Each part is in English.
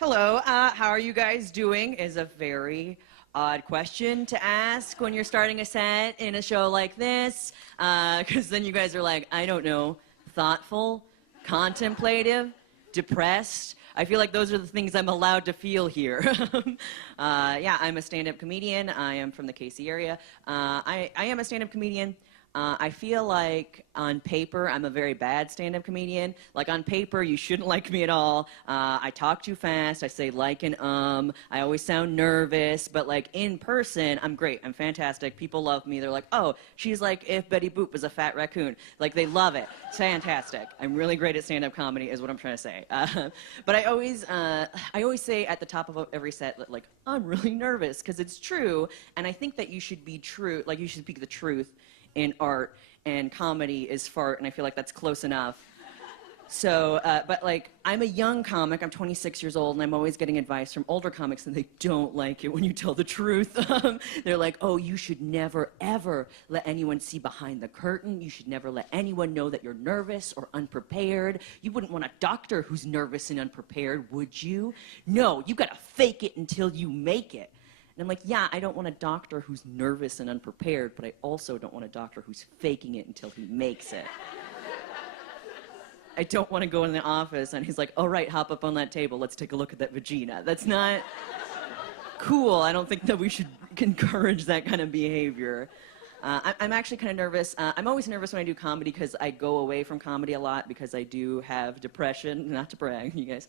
Hello, how are you guys doing is a very odd question to ask when you're starting a set in a show like this, because then you guys are like, I don't know, thoughtful, contemplative, depressed. I feel like those are the things I'm allowed to feel here. Yeah, I'm a stand-up comedian. I am from the KC area. I am a stand-up comedian. I feel like on paper, I'm a very bad stand-up comedian. Like on paper, you shouldn't like me at all. I talk too fast. I say like and I always sound nervous. But like in person, I'm great. I'm fantastic. People love me. They're like, oh, she's like if Betty Boop was a fat raccoon. Like they love it. It's fantastic. I'm really great at stand-up comedy is what I'm trying to say. But I always say at the top of every set that like, I'm really nervous because it's true. And I think that you should be true. Like you should speak the truth in art, and comedy is fart, and I feel like that's close enough. So, but like, I'm a young comic, I'm 26 years old, and I'm always getting advice from older comics, and they don't like it when you tell the truth. They're like, oh, you should never, ever let anyone see behind the curtain. You should never let anyone know that you're nervous or unprepared. You wouldn't want a doctor who's nervous and unprepared, would you? No, you gotta fake it until you make it. And I'm like, yeah, I don't want a doctor who's nervous and unprepared, but I also don't want a doctor who's faking it until he makes it. I don't want to go in the office and he's like, all right, hop up on that table, let's take a look at that vagina. That's not cool. I don't think that we should encourage that kind of behavior. I'm actually kind of nervous. I'm always nervous when I do comedy because I go away from comedy a lot because I do have depression, not to brag, you guys.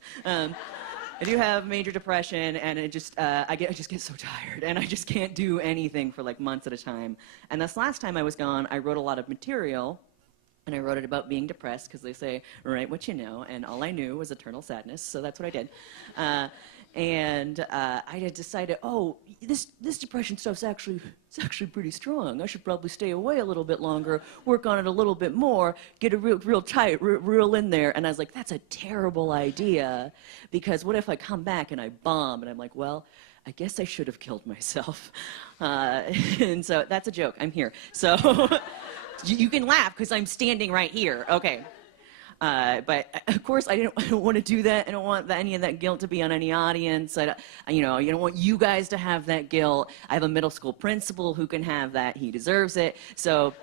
I do have major depression, and it just, I just get so tired, and I just can't do anything for like months at a time. And this last time I was gone, I wrote a lot of material, and I wrote it about being depressed, because they say, write what you know, and all I knew was eternal sadness, so that's what I did. I had decided, oh, this depression stuff's actually pretty strong. I should probably stay away a little bit longer, work on it a little bit more, get it real tight, real in there. And I was like, that's a terrible idea, because what if I come back and I bomb? And I'm like, well, I guess I should have killed myself. And so that's a joke. I'm here. So you can laugh because I'm standing right here. Okay. But of course, I don't want to do that. I don't want any of that guilt to be on any audience. You don't want you guys to have that guilt. I have a middle school principal who can have that. He deserves it. So,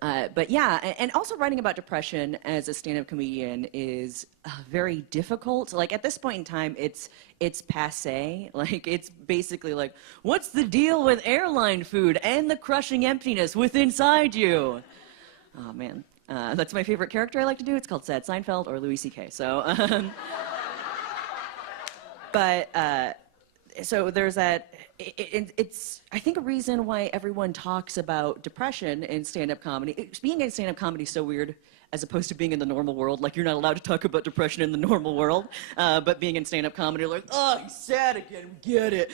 but yeah, and also writing about depression as a stand-up comedian is very difficult. Like at this point in time, it's passé. Like it's basically like, what's the deal with airline food and the crushing emptiness within inside you? Oh man. That's my favorite character I like to do. It's called Sad Seinfeld or Louis C.K. So, so there's that. It's I think a reason why everyone talks about depression in stand-up comedy. Being in stand-up comedy is so weird, as opposed to being in the normal world. Like, you're not allowed to talk about depression in the normal world, but being in stand-up comedy, like, oh, he's sad again, we get it.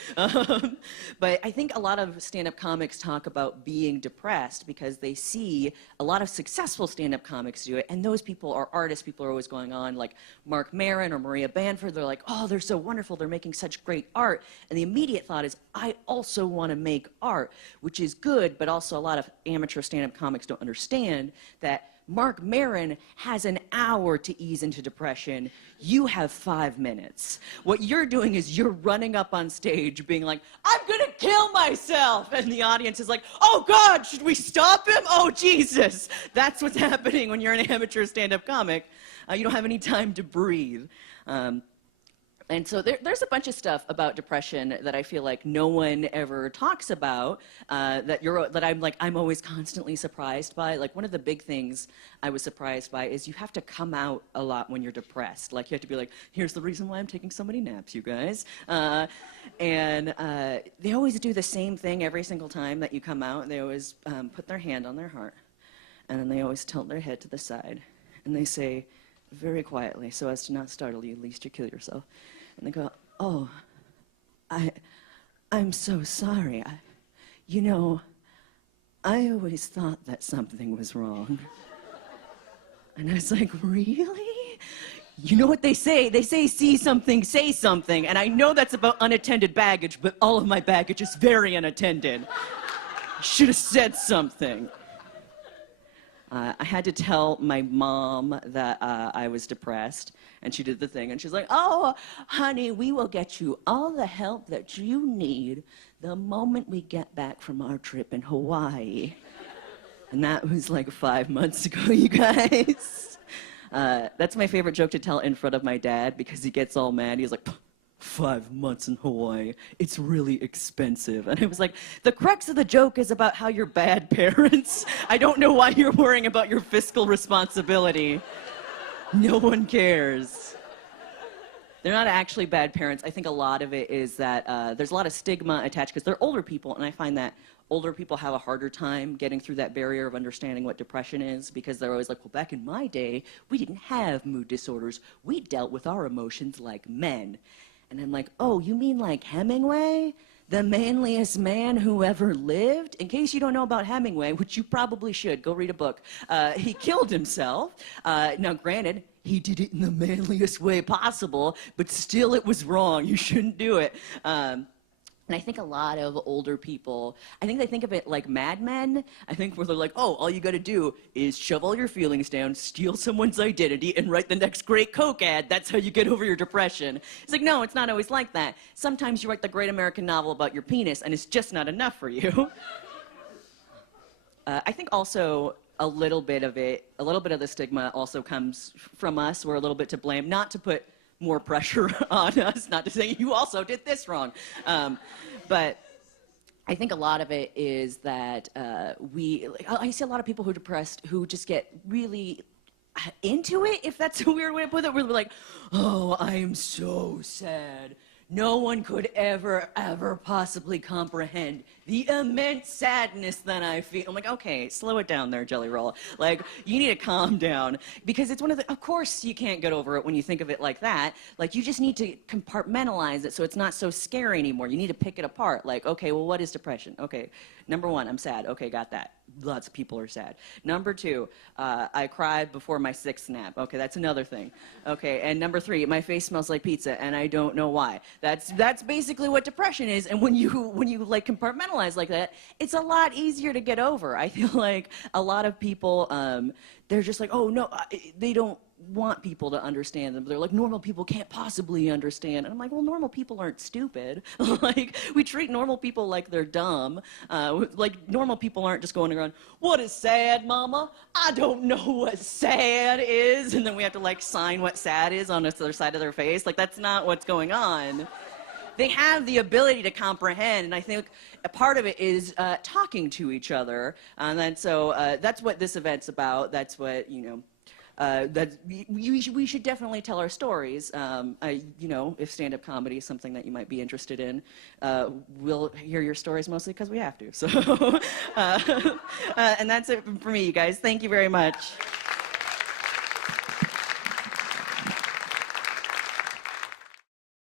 But I think a lot of stand-up comics talk about being depressed because they see a lot of successful stand-up comics do it, and those people are artists. People are always going on, like Mark Maron or Maria Bamford. They're like, oh, they're so wonderful, they're making such great art. And the immediate thought is, I also want to make art, which is good, but also a lot of amateur stand-up comics don't understand that Mark Maron has an hour to ease into depression. You have 5 minutes. What you're doing is you're running up on stage being like, I'm gonna kill myself! And the audience is like, oh God, should we stop him? Oh Jesus! That's what's happening when you're an amateur stand-up comic. You don't have any time to breathe. And so there's a bunch of stuff about depression that I feel like no one ever talks about, that I'm always constantly surprised by. Like, one of the big things I was surprised by is you have to come out a lot when you're depressed. Like, you have to be like, here's the reason why I'm taking so many naps, you guys. They always do the same thing every single time that you come out. They always put their hand on their heart, and then they always tilt their head to the side, and they say, very quietly, so as to not startle you, lest you kill yourself. And they go, oh, I'm so sorry. I always thought that something was wrong. And I was like, really? You know what they say? They say, see something, say something. And I know that's about unattended baggage, but all of my baggage is very unattended. Should have said something. I had to tell my mom that I was depressed, and she did the thing, and she's like, "Oh, honey, we will get you all the help that you need the moment we get back from our trip in Hawaii." And that was like 5 months ago, you guys. That's my favorite joke to tell in front of my dad because he gets all mad. He's like, 5 months in Hawaii, it's really expensive. And I was like, the crux of the joke is about how you're bad parents. I don't know why you're worrying about your fiscal responsibility. No one cares. They're not actually bad parents. I think a lot of it is that there's a lot of stigma attached because they're older people, and I find that older people have a harder time getting through that barrier of understanding what depression is because they're always like, well, back in my day, we didn't have mood disorders. We dealt with our emotions like men. And I'm like, oh, you mean like Hemingway? The manliest man who ever lived? In case you don't know about Hemingway, which you probably should, go read a book. He killed himself. Now, granted, he did it in the manliest way possible, but still it was wrong. You shouldn't do it. And I think a lot of older people, I think they think of it like Mad Men. I think where they're like, oh, all you gotta do is shove all your feelings down, steal someone's identity, and write the next great Coke ad. That's how you get over your depression. It's like, no, it's not always like that. Sometimes you write the great American novel about your penis, and it's just not enough for you. I think also a little bit of the stigma also comes from us. We're a little bit to blame, not to put more pressure on us, not to say you also did this wrong. But I think a lot of it is that I see a lot of people who are depressed who just get really into it, if that's a weird way to put it, where we're like, oh, I am so sad. No one could ever possibly comprehend the immense sadness that I feel. I'm like, okay, slow it down there, Jelly Roll. Like, you need to calm down. Because it's of course you can't get over it when you think of it like that. Like, you just need to compartmentalize it so it's not so scary anymore. You need to pick it apart. Like, okay, well, what is depression? Okay, number one, I'm sad. Okay, got that. Lots of people are sad. Number two, I cried before my sixth nap. Okay, that's another thing. Okay, and number three, my face smells like pizza, and I don't know why. That's basically what depression is. And when you like compartmentalize like that, it's a lot easier to get over. I feel like a lot of people, they're just like, oh no, they don't want people to understand them. They're like, normal people can't possibly understand. And I'm like, well, normal people aren't stupid. Like, we treat normal people like they're dumb. Like, normal people aren't just going around, what is sad, mama? I don't know what sad is. And then we have to like sign what sad is on the other side of their face. Like, that's not what's going on. They have the ability to comprehend, and I think a part of it is talking to each other. And then so that's what this event's about. That's what, we should definitely tell our stories. If stand-up comedy is something that you might be interested in, we'll hear your stories mostly because we have to. So, and that's it for me, you guys. Thank you very much.